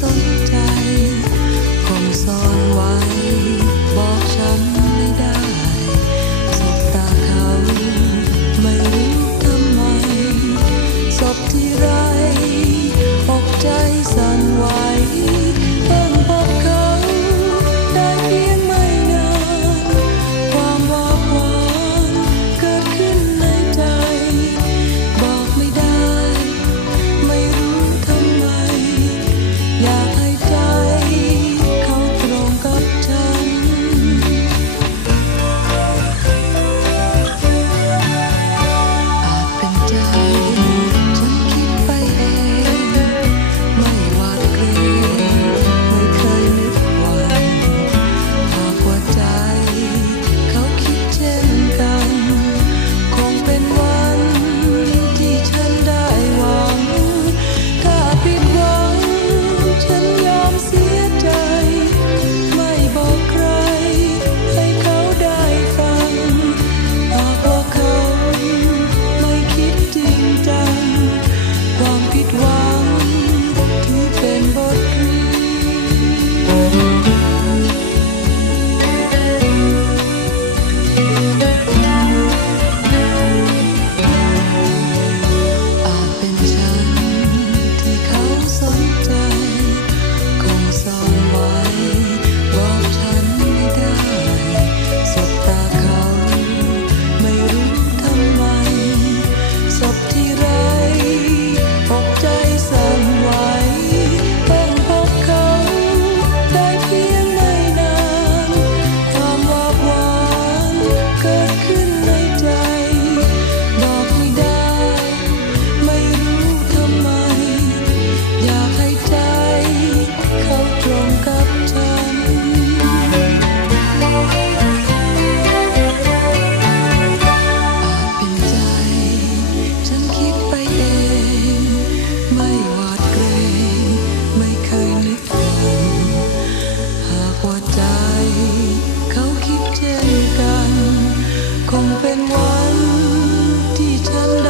sometimes. คงเป็นวันที่ฉันได้